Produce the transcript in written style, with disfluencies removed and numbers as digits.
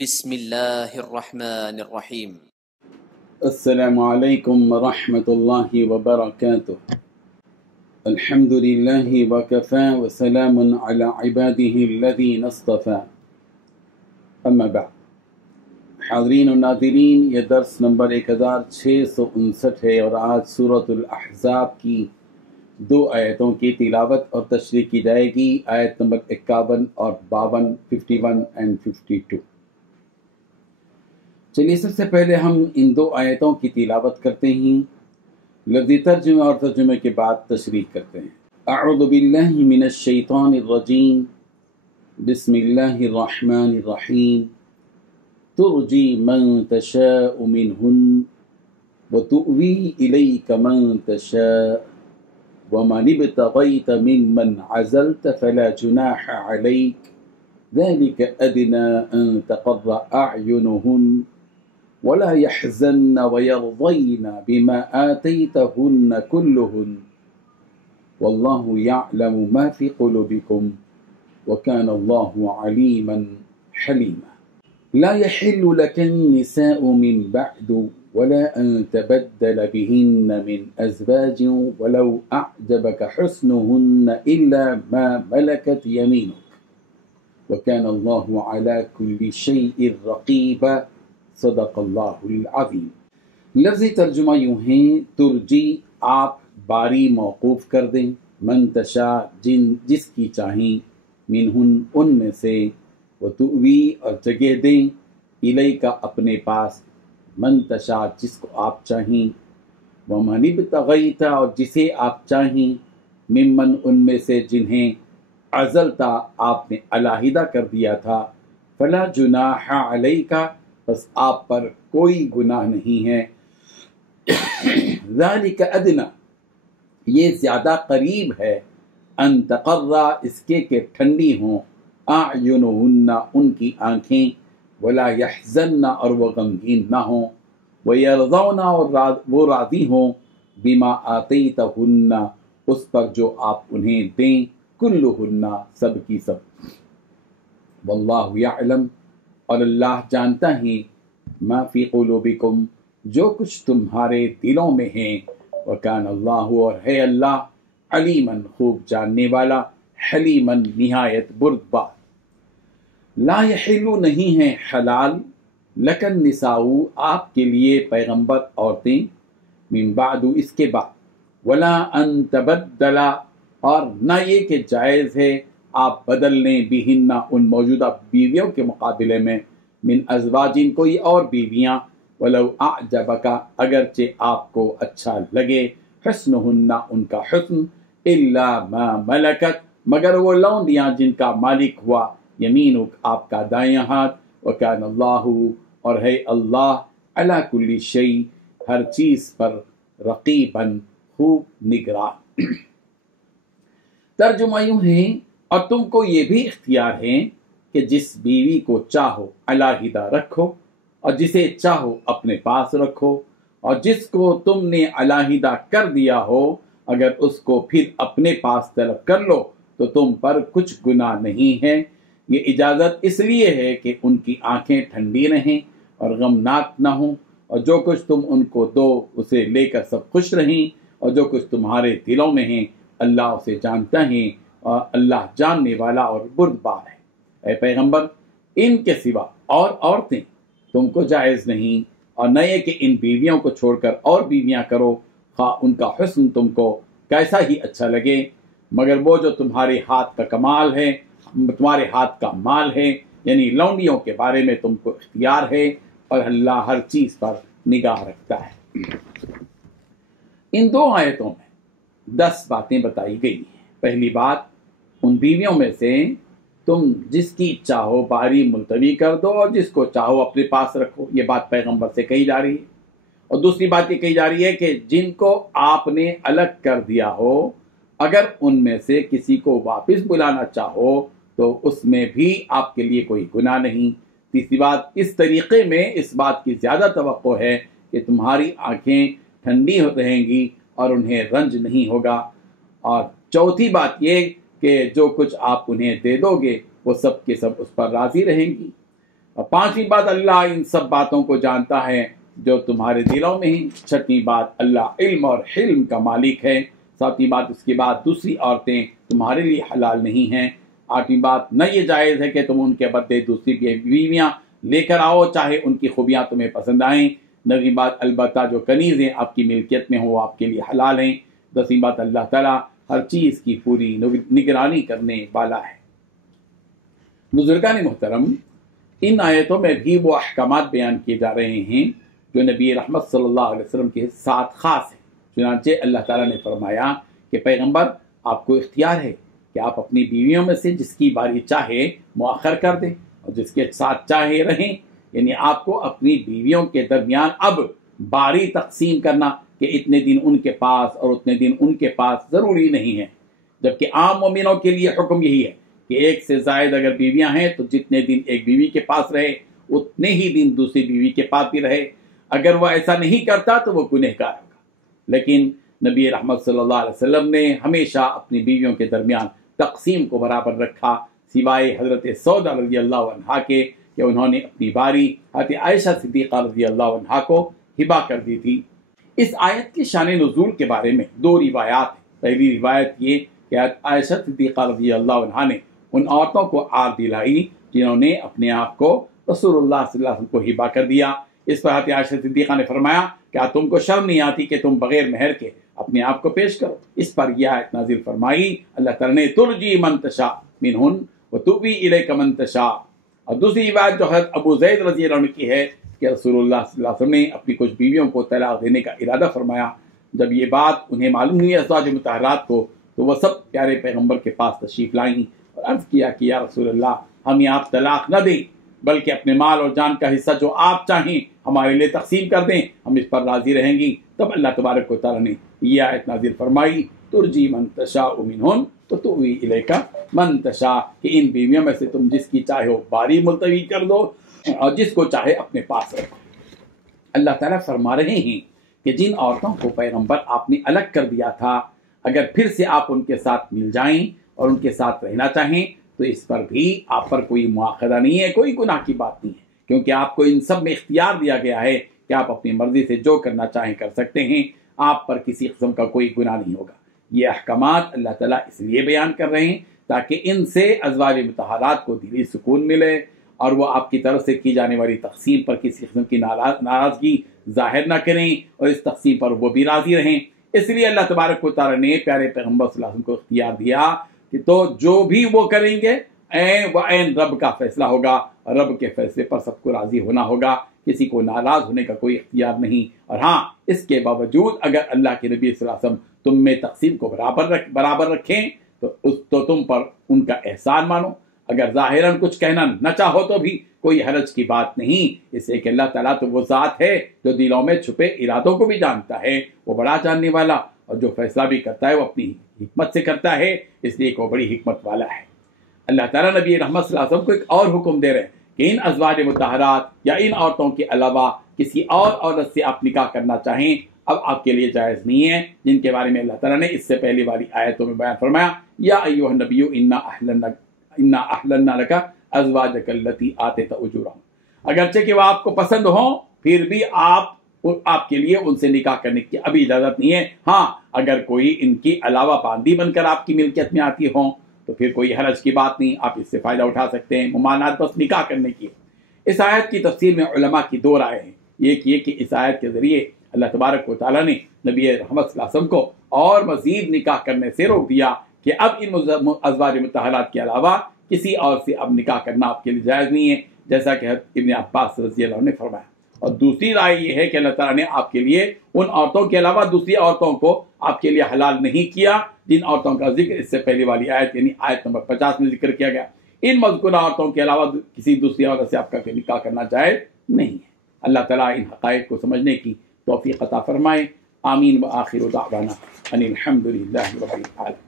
بسم اللہ الرحمن الرحیم۔ السلام علیکم ورحمۃ اللہ وبرکاتہ۔ الحمد للہ وکفی وسلام علی عباده الذین اصطفی، اما بعد۔ حاضرین و ناظرین، یہ درس نمبر 1659 ہے اور آج سورۃ الاحزاب کی 2 آیتوں کی تلاوت اور تشریح کی جائے گی، آیت نمبر 51 اور 52، 51 and 52۔ چلیے سب سے پہلے ہم ان 2 آیتوں کی تلاوت کرتے ہیں، لفظی ترجمہ اور ترجمے کے بعد تشریح کرتے ہیں۔ اعوذ باللہ من الشیطان الرجیم، بسم اللہ الرحمن الرحیم۔ ترجی من تشاء منہن وتؤوی الیک من تشاء ومن ابتغیت ممن عزلت فلا جناح علیک ذلك ادنى ان تقر اعینہن ولا يحزن ويرضين بما آتيتهن كلهن والله يعلم ما في قلوبكم وكان الله عليما حليما۔ لا يحل لك النساء من بعد ولا أن تبدل بهن من أزواج ولو أعجبك حسنهن إلا ما ملكت يمينك وكان الله على كل شيء رقيبا، صدق اللہ العظیم۔ لفظی ترجمہ یوں ہے، ترجی آپ باری موقوف کر دیں، منتشا جس کی چاہیں، منہن ان میں سے، وتؤوی اور جگہ دیں، الیکا اپنے پاس، منتشا جس کو آپ چاہیں، ومن ابتغیتا اور جسے آپ چاہیں، ممن ان میں سے جنہیں عزلتا آپ نے علیحدہ کر دیا تھا، فلا جناح علیکا بس آپ پر کوئی گناہ نہیں ہے، ذالک ادنی یہ زیادہ قریب ہے، ان تقر اس کے کہ ٹھنڈی ہوں، اعینہن ان کی آنکھیں، ولا یحزن اور وہ غمگین نہ ہوں، ویرضون اور وہ راضی ہوں، بما آتیتہن اس پر جو آپ انہیں دیں، کلہن سب کی سب، واللہ یعلم اور اللہ جانتا ہے، ما فی قلوبکم جو کچھ تمہارے دلوں میں ہیں، وکان اللہ اور ہے اللہ، علیماً خوب جاننے والا، حلیماً نہایت بردبار۔ لا یحل نہیں ہے حلال، لک النساء آپ کے لیے پیغمبر عورتیں، من بعد اس کے بعد، ولا ان تبدلا اور نہ یہ کہ جائز ہے آپ بدل لیں بہن ان موجودہ بیویوں کے مقابلے میں، من ازواجن کوئی اور بیویاں، ولو اعجبک اگرچہ آپ کو اچھا لگے، حسنہن ان کا حسن، الا ما ملکت مگر وہ لونڈیاں جن کا مالک ہوا، یمینک آپ کا دائیں ہاتھ، وکان اللہ اور ہے اللہ، علی کل شیء ہر چیز پر، رقیباً خوب نگراں۔ ترجمہ یوں ہے، اور تم کو یہ بھی اختیار ہے کہ جس بیوی کو چاہو علیحدہ رکھو اور جسے چاہو اپنے پاس رکھو، اور جس کو تم نے علیحدہ کر دیا ہو اگر اس کو پھر اپنے پاس طلب کر لو تو تم پر کچھ گناہ نہیں ہے۔ یہ اجازت اس لیے ہے کہ ان کی آنکھیں ٹھنڈی رہیں اور غمناک نہ ہوں، اور جو کچھ تم ان کو دو اسے لے کر سب خوش رہیں، اور جو کچھ تمہارے دلوں میں ہیں اللہ اسے جانتا ہے، اور اللہ جاننے والا اور بردبار ہے۔ اے پیغمبر ان کے سوا اور عورتیں تم کو جائز نہیں، اور نہ یہ کہ ان بیویوں کو چھوڑ کر اور بیویاں کرو، خواہ ان کا حسن تم کو کیسا ہی اچھا لگے، مگر وہ جو تمہارے ہاتھ کا کمال ہے، تمہارے ہاتھ کا مال ہے، یعنی لونڈیوں کے بارے میں تم کو اختیار ہے، اور اللہ ہر چیز پر نگاہ رکھتا ہے۔ ان 2 آیتوں میں 10 باتیں بتائی گئی ہیں۔ پہلی بات، ان بیویوں میں سے تم جس کی چاہو باری ملتوی کر دو اور جس کو چاہو اپنے پاس رکھو، یہ بات پیغمبر سے کہی جا رہی ہے۔ اور دوسری بات یہ کہی جا رہی ہے کہ جن کو آپ نے الگ کر دیا ہو اگر ان میں سے کسی کو واپس بلانا چاہو تو اس میں بھی آپ کے لیے کوئی گناہ نہیں۔ تیسری بات، اس طریقے میں اس بات کی زیادہ توقع ہے کہ تمہاری آنکھیں ٹھنڈی رہیں گی اور انہیں رنج نہیں ہوگا۔ اور چوتھی بات یہ کہ جو کچھ آپ انہیں دے دو گے وہ سب کے سب اس پر راضی رہیں گی۔ اور پانچویں بات اللہ ان سب باتوں کو جانتا ہے جو تمہارے دلوں میں ہیں۔ چھٹی بات اللہ علم اور حلم کا مالک ہے۔ ساتویں بات اس کے بعد دوسری عورتیں تمہارے لیے حلال نہیں ہیں۔ آٹھویں بات نہ یہ جائز ہے کہ تم ان کے بدلے دوسری بیویاں لے کر آؤ چاہے ان کی خوبیاں تمہیں پسند آئیں۔ نویں بات البتہ جو کنیزیں آپ کی ملکیت میں ہوں وہ آپ کے لیے حلال ہیں۔ دسویں بات اللہ تعالیٰ ہر چیز کی پوری نگرانی کرنے والا ہے۔ بزرگان محترم، ان آیتوں میں بھی وہ احکامات بیان کیے جا رہے ہیں جو نبی رحمت صلی اللہ علیہ وسلم کے ساتھ خاص ہیں۔ چنانچہ اللہ تعالیٰ نے فرمایا کہ پیغمبر آپ کو اختیار ہے کہ آپ اپنی بیویوں میں سے جس کی باری چاہے مؤخر کر دیں اور جس کے ساتھ چاہے رہیں، یعنی آپ کو اپنی بیویوں کے درمیان اب باری تقسیم کرنا کہ اتنے دن ان کے پاس اور اتنے دن ان کے پاس ضروری نہیں ہے، جبکہ عام مومنوں کے لیے حکم یہی ہے کہ ایک سے زائد اگر بیویاں ہیں تو جتنے دن ایک بیوی کے پاس رہے اتنے ہی دن دوسری بیوی کے پاس بھی رہے۔ اگر وہ ایسا نہیں کرتا تو وہ گنہگار ہوگا۔ لیکن نبی رحمت صلی اللہ علیہ وسلم نے ہمیشہ اپنی بیویوں کے درمیان تقسیم کو برابر رکھا، سوائے حضرت سودا رضی اللہ عنہا کے کہ انہوں نے اپنی باری حضرت عائشہ صدیقہ رضی اللہ عنہا کو ہبا کر دی تھی۔ اس آیت کی شان نزول کے بارے میں دو روایات ہیں۔ پہلی روایت یہ کہ حضرت عائشہ صدیقہ رضی اللہ عنہا نے ان عورتوں کو آر دلائی جنہوں نے اپنے آپ کو رسول اللہ صلی اللہ علیہ وسلم کو ہبا کر دیا۔ اس پر حضرت عائشہ صدیقہ نے فرمایا کیا تم کو شرم نہیں آتی کہ تم بغیر مہر کے اپنے آپ کو پیش کرو؟ اس پر یہ آیت نازل فرمائی، اللہ تعالیٰ نے ترجی من تشاء منہن وتؤوی الیک من تشاء۔ اور دوسری روایت جو حضرت ابو زید رضی اللہ عنہ کی ہے کہ رسول اللہ صلی اللہ علیہ وسلم نے اپنی کچھ بیویوں کو طلاق دینے کا ارادہ فرمایا۔ جب یہ بات انہیں معلوم ہوئی ازواج مطہرات کو تو وہ سب پیارے پیغمبر کے پاس تشریف لائیں اور عرض کیا کہ یا رسول اللہ ہمیں آپ طلاق نہ دیں بلکہ اپنے مال اور جان کا حصہ جو آپ چاہیں ہمارے لیے تقسیم کر دیں، ہم اس پر راضی رہیں گی۔ تب اللہ تبارک و تعالیٰ نے یہ آیت نازل فرمائی ترجی من تشاء منہن وتؤوی الیک من تشاء کہ ان بیویوں میں سے تم جس کی چاہے ہو باری ملتوی کر دو اور جس کو چاہے اپنے پاس رکھو۔ اللہ تعالیٰ فرما رہے ہیں کہ جن عورتوں کو پیغمبر آپ نے الگ کر دیا تھا اگر پھر سے آپ ان کے ساتھ مل جائیں اور ان کے ساتھ رہنا چاہیں تو اس پر بھی آپ پر کوئی مواخذہ نہیں ہے، کوئی گناہ کی بات نہیں ہے، کیونکہ آپ کو ان سب میں اختیار دیا گیا ہے کہ آپ اپنی مرضی سے جو کرنا چاہیں کر سکتے ہیں، آپ پر کسی قسم کا کوئی گناہ نہیں ہوگا۔ یہ احکامات اللہ تعالیٰ اس لیے بیان کر رہے ہیں تاکہ ان سے ازواج مطہرات کو دلی سکون ملے اور وہ آپ کی طرف سے کی جانے والی تقسیم پر کسی قسم کی ناراضگی ظاہر نہ کریں اور اس تقسیم پر وہ بھی راضی رہیں۔ اس لیے اللہ تبارک و تعالیٰ نے پیارے پیغمبر صلی اللہ علیہ وسلم کو اختیار دیا کہ تو جو بھی وہ کریں گے عین رب کا فیصلہ ہوگا اور رب کے فیصلے پر سب کو راضی ہونا ہوگا، کسی کو ناراض ہونے کا کوئی اختیار نہیں۔ اور ہاں اس کے باوجود اگر اللہ کے نبی صلی اللہ علیہ وسلم تم میں تقسیم کو برابر رکھیں تو تم پر ان کا احسان مانو، اگر ظاہراً کچھ کہنا نہ چاہو تو بھی کوئی حرج کی بات نہیں، اس لیے کہ اللہ تعالیٰ تو وہ ذات ہے جو دلوں میں چھپے ارادوں کو بھی جانتا ہے، وہ بڑا جاننے والا، اور جو فیصلہ بھی کرتا ہے وہ اپنی حکمت سے کرتا ہے، اس لیے کہ وہ بڑی حکمت والا ہے۔ اللہ تعالیٰ نبی رحمت صلی اللہ علیہ وسلم کو ایک اور حکم دے رہے ہیں کہ ان ازواج مطہرات یا ان عورتوں کے علاوہ کسی اور عورت سے آپ نکاح کرنا چاہیں اب آپ کے لیے جائز نہیں ہے، جن کے بارے میں اللہ تعالیٰ نے اس سے پہلی والی آیتوں میں بیان فرمایا یا ایھا النبی انا احللنا لک ازواجک اللاتی آتیت اجورہن، اگرچہ کہ وہ آپ کو پسند ہوں پھر بھی آپ کے لیے ان سے نکاح کرنے کی ابھی اجازت نہیں ہے۔ ہاں اگر کوئی ان کی علاوہ باندھی بن کر آپ کی ملکیت میں آتی ہوں تو پھر کوئی حرج کی بات نہیں، آپ اس سے فائدہ اٹھا سکتے ہیں، ممانعت بس نکاح کرنے کی۔ اس آیت کی تفسیر میں علماء کی دو رائے ہیں، ایک یہ کہ اس آیت کے ذریعے اللہ تبارک و تعالیٰ نے نبی رحمت صلی اللہ علیہ وسلم کو اور مزید نکاح کرنے سے روک دیا کہ اب ان ازواج مطہرات کے علاوہ کسی اور سے اب نکاح کرنا آپ کے لیے جائز نہیں ہے، جیسا کہ ابن عباس رضی اللہ عنہ نے فرمایا۔ اور دوسری رائے یہ ہے کہ اللہ تعالیٰ نے آپ کے لیے ان عورتوں کے علاوہ دوسری عورتوں کو آپ کے لیے حلال نہیں کیا جن عورتوں کا ذکر اس سے پہلے والی آیت یعنی آیت نمبر 50 میں ذکر کیا گیا۔ ان مذکورہ عورتوں کے علاوہ کسی دوسری عورت سے آپ کا نکاح کرنا جائز نہیں ہے۔ اللہ تعالیٰ ان حقائق کو سمجھنے کی توفیق عطا فرمائے۔ آمین۔ وآخر دعوانا ان الحمد للہ رب العالمین۔